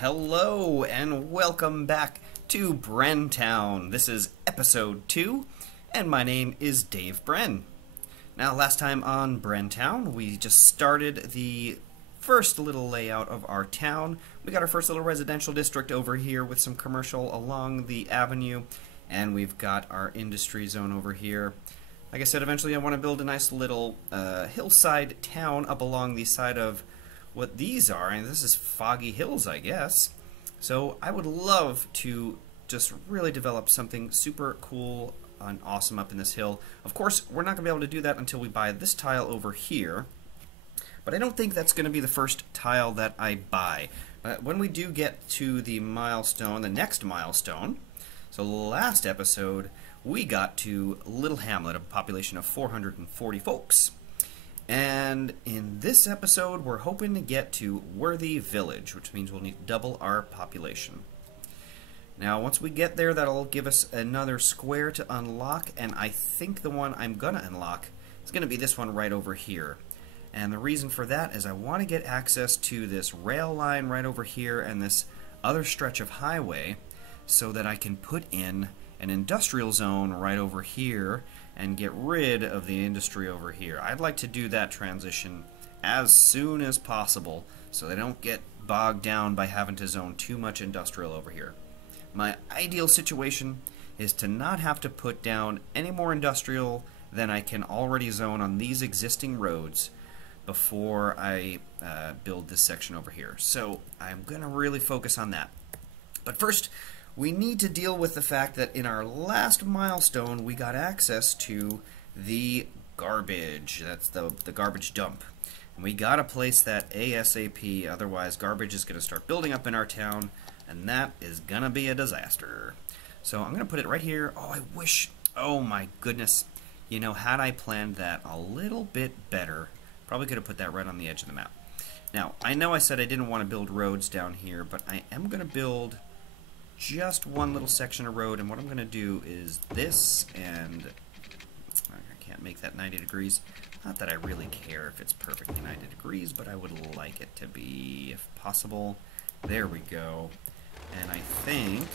Hello and welcome back to Brenntown. This is episode 2 and my name is Dave Brenn. Now last time on Brenntown we just started the first little layout of our town. We got our first little residential district over here with some commercial along the avenue, and we've got our industry zone over here. Like I said, eventually I want to build a nice little hillside town up along the side of what these are, and this is Foggy Hills, I guess. So I would love to just really develop something super cool and awesome up in this hill. Of course, we're not going to be able to do that until we buy this tile over here, but I don't think that's going to be the first tile that I buy. When we do get to the milestone, the next milestone, so last episode we got to Little Hamlet, a population of 440 folks. And in this episode, we're hoping to get to Worthy Village, which means we'll need to double our population. Now, once we get there, that'll give us another square to unlock, and I think the one I'm going to unlock is going to be this one right over here. And the reason for that is I want to get access to this rail line right over here and this other stretch of highway so that I can put in an industrial zone right over here and get rid of the industry over here. I'd like to do that transition as soon as possible so they don't get bogged down by having to zone too much industrial over here. My ideal situation is to not have to put down any more industrial than I can already zone on these existing roads before I build this section over here. So I'm going to really focus on that. But first, we need to deal with the fact that in our last milestone we got access to the garbage. That's the garbage dump. And we gotta place that ASAP, otherwise garbage is gonna start building up in our town, and that is gonna be a disaster. So I'm gonna put it right here. Oh, I wish, oh my goodness, you know, had I planned that a little bit better, probably could have put that right on the edge of the map. Now, I know I said I didn't want to build roads down here, but I am gonna build just one little section of road, and what I'm going to do is this, and I can't make that 90 degrees. Not that I really care if it's perfectly 90 degrees, but I would like it to be, if possible. There we go. And I think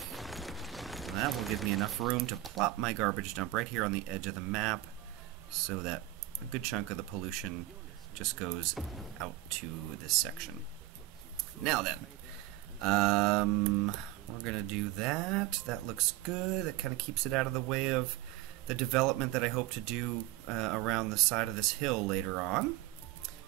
that will give me enough room to plop my garbage dump right here on the edge of the map so that a good chunk of the pollution just goes out to this section. Now then, we're going to do that. That looks good. That kind of keeps it out of the way of the development that I hope to do around the side of this hill later on.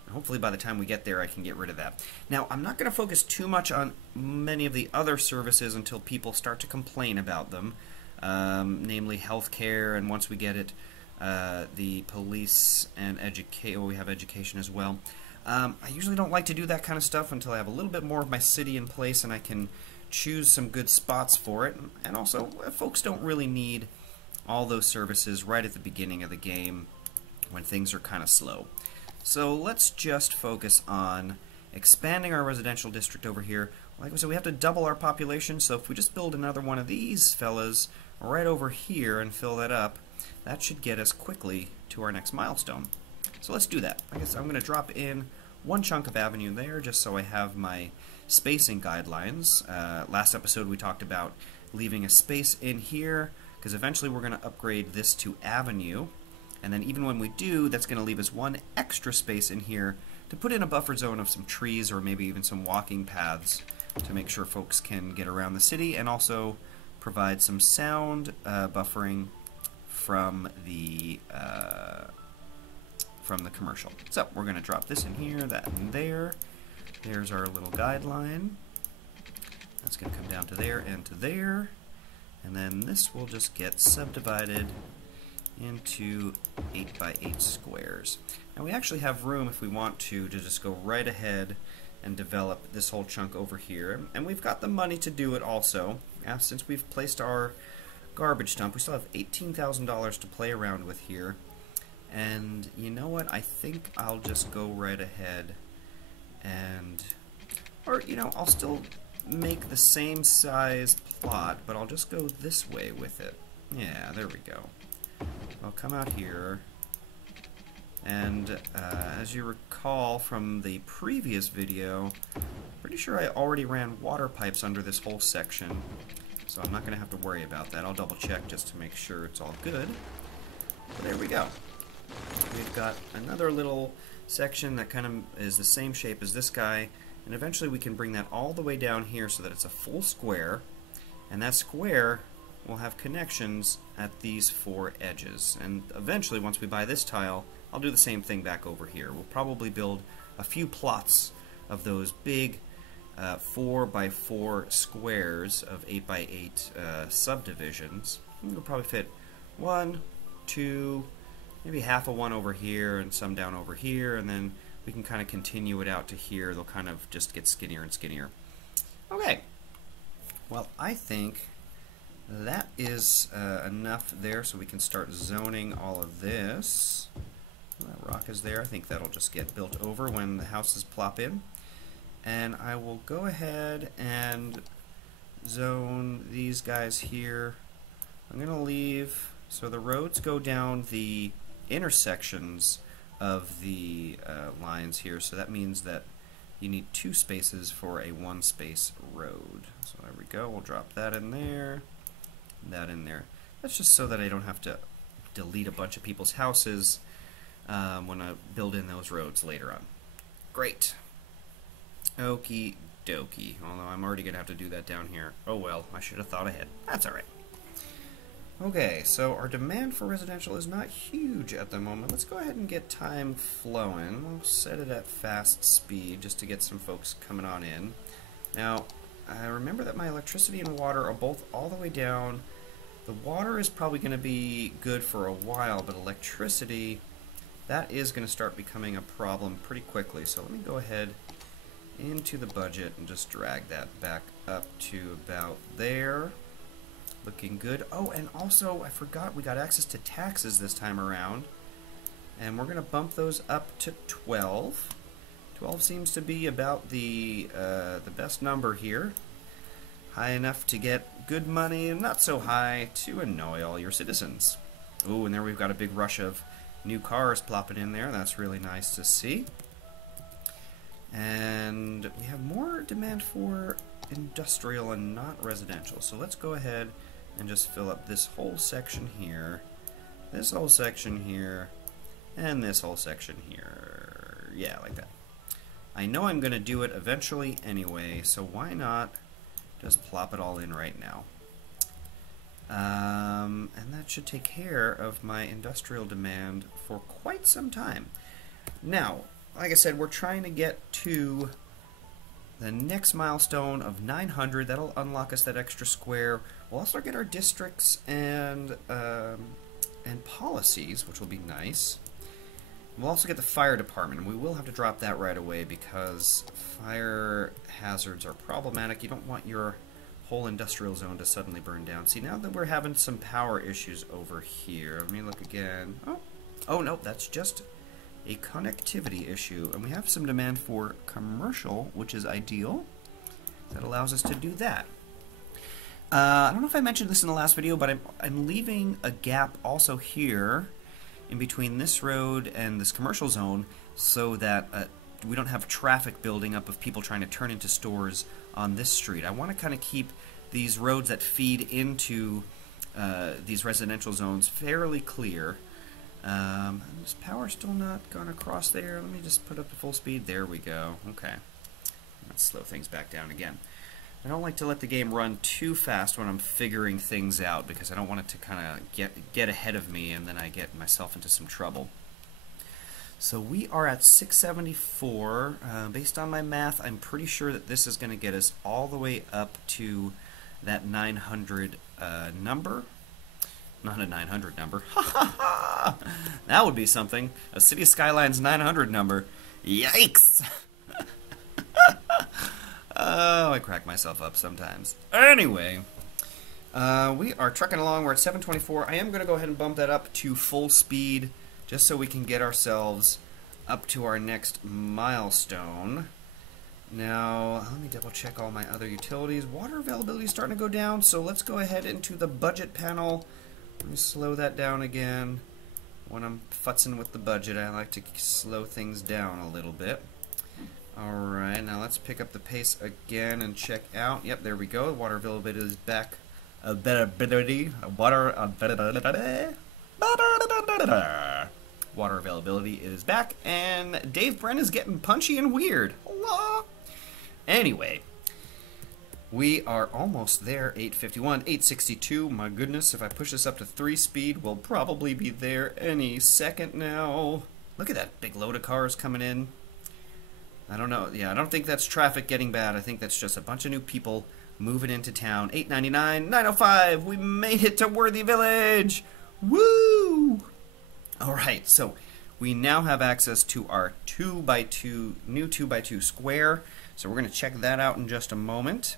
And hopefully by the time we get there I can get rid of that. Now, I'm not going to focus too much on many of the other services until people start to complain about them, namely healthcare, and once we get it, the police and education. We have education as well. I usually don't like to do that kind of stuff until I have a little bit more of my city in place and I can choose some good spots for it. And also, folks don't really need all those services right at the beginning of the game when things are kind of slow. So let's just focus on expanding our residential district over here. Like I said, we have to double our population, so if we just build another one of these fellas right over here and fill that up, that should get us quickly to our next milestone. So let's do that. I guess I'm going to drop in one chunk of avenue there just so I have my spacing guidelines. Last episode we talked about leaving a space in here because eventually we're going to upgrade this to avenue, and then even when we do, that's going to leave us one extra space in here to put in a buffer zone of some trees or maybe even some walking paths to make sure folks can get around the city, and also provide some sound buffering from the commercial. So we're going to drop this in here, that in there. There's our little guideline. That's going to come down to there and to there. And then this will just get subdivided into 8 by 8 squares. And we actually have room, if we want to just go right ahead and develop this whole chunk over here. And we've got the money to do it also. Since we've placed our garbage dump, we still have $18,000 to play around with here. And you know what? I think I'll just go right ahead and, or you know, I'll still make the same size plot, but I'll just go this way with it. Yeah, there we go. I'll come out here, and as you recall from the previous video, Pretty sure I already ran water pipes under this whole section, so I'm not going to have to worry about that. I'll double check just to make sure it's all good. But there we go. We've got another little section that kind of is the same shape as this guy, and eventually we can bring that all the way down here so that it's a full square, and that square will have connections at these 4 edges. And eventually, once we buy this tile, I'll do the same thing back over here. We'll probably build a few plots of those big 4x4 squares of 8x8 subdivisions. We'll probably fit 1, 2, maybe half of one over here and some down over here, and then we can kind of continue it out to here. They'll kind of just get skinnier and skinnier. Okay. Well, I think that is enough there, so we can start zoning all of this. That rock is there. I think that'll just get built over when the houses plop in. And I will go ahead and zone these guys here. I'm going to leave, so the roads go down the intersections of the lines here, so that means that you need 2 spaces for a 1-space road. So there we go. We'll drop that in there, that in there. That's just so that I don't have to delete a bunch of people's houses when I build in those roads later on. Great. Okie dokie. Although I'm already going to have to do that down here. Oh well, I should have thought ahead. That's alright. Okay, so our demand for residential is not huge at the moment. Let's go ahead and get time flowing. We'll set it at fast speed just to get some folks coming on in. Now, I remember that my electricity and water are both all the way down. The water is probably going to be good for a while, but electricity, that is going to start becoming a problem pretty quickly. So let me go ahead into the budget and just drag that back up to about there. Looking good. Oh, and also I forgot we got access to taxes this time around, and we're going to bump those up to 12. 12 seems to be about the best number here. High enough to get good money, and not so high to annoy all your citizens. Ooh, and there we've got a big rush of new cars plopping in there. That's really nice to see. And we have more demand for industrial and not residential. So let's go ahead and just fill up this whole section here, this whole section here, and this whole section here. Yeah, like that. I know I'm going to do it eventually anyway, so why not just plop it all in right now. And that should take care of my industrial demand for quite some time. Now, like I said, we're trying to get to the next milestone of 900. That'll unlock us that extra square. We'll also get our districts and policies, which will be nice. We'll also get the fire department, and we will have to drop that right away because fire hazards are problematic. You don't want your whole industrial zone to suddenly burn down. See, now that we're having some power issues over here, let me look again. Oh no, that's just a connectivity issue, and we have some demand for commercial, which is ideal. That allows us to do that. I don't know if I mentioned this in the last video, but I'm leaving a gap also here in between this road and this commercial zone so that we don't have traffic building up of people trying to turn into stores on this street. I want to kind of keep these roads that feed into these residential zones fairly clear. Is power still not gone across there? Let me just put up to full speed. There we go. Okay. Let's slow things back down again. I don't like to let the game run too fast when I'm figuring things out because I don't want it to kind of get ahead of me and then I get myself into some trouble. So we are at 674. Based on my math, I'm pretty sure that this is going to get us all the way up to that 900 number. Not a 900 number. Ha ha ha! That would be something. A City of Skylines 900 number. Yikes! Oh, I crack myself up sometimes. Anyway, we are trucking along. We're at 724. I am going to go ahead and bump that up to full speed just so we can get ourselves up to our next milestone. Now, let me double check all my other utilities. Water availability is starting to go down, so let's go ahead into the budget panel. Let me slow that down again. When I'm futzing with the budget, I like to slow things down a little bit. Alright, Alright, now let's pick up the pace again and check out. Yep, there we go. Water availability is back. Water availability is back, and Dave Bren is getting punchy and weird. Hello. Anyway, we are almost there. 8:51, 8:62. My goodness, if I push this up to 3 speed, we'll probably be there any second now. Look at that big load of cars coming in. I don't know. Yeah, I don't think that's traffic getting bad. I think that's just a bunch of new people moving into town. 8:99, 9:05. We made it to Worthy Village. Woo! Alright, so we now have access to our 2x2, new 2x2 square. So we're going to check that out in just a moment.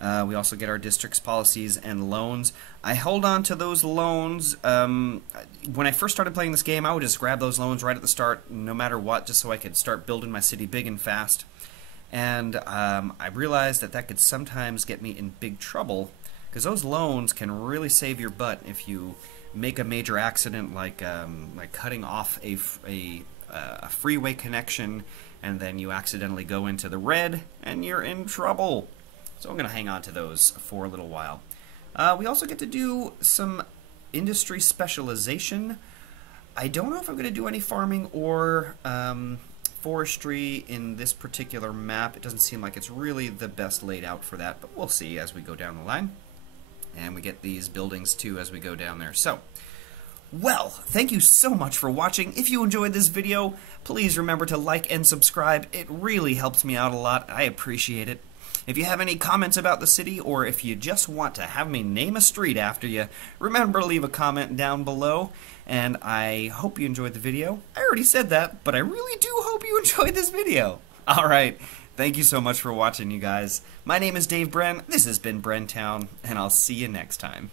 We also get our district's policies and loans. I hold on to those loans. When I first started playing this game, I would just grab those loans right at the start, no matter what, just so I could start building my city big and fast. And I realized that that could sometimes get me in big trouble, because those loans can really save your butt if you make a major accident, like cutting off a freeway connection, and then you accidentally go into the red, and you're in trouble. So I'm going to hang on to those for a little while. We also get to do some industry specialization. I don't know if I'm going to do any farming or forestry in this particular map. It doesn't seem like it's really the best laid out for that, but we'll see as we go down the line. And we get these buildings too as we go down there. So, well, thank you so much for watching. If you enjoyed this video, please remember to like and subscribe. It really helps me out a lot. I appreciate it. If you have any comments about the city, or if you just want to have me name a street after you, remember to leave a comment down below. And I hope you enjoyed the video. I already said that, but I really do hope you enjoyed this video. Alright, thank you so much for watching, you guys. My name is Dave Bren, this has been Brenntown, and I'll see you next time.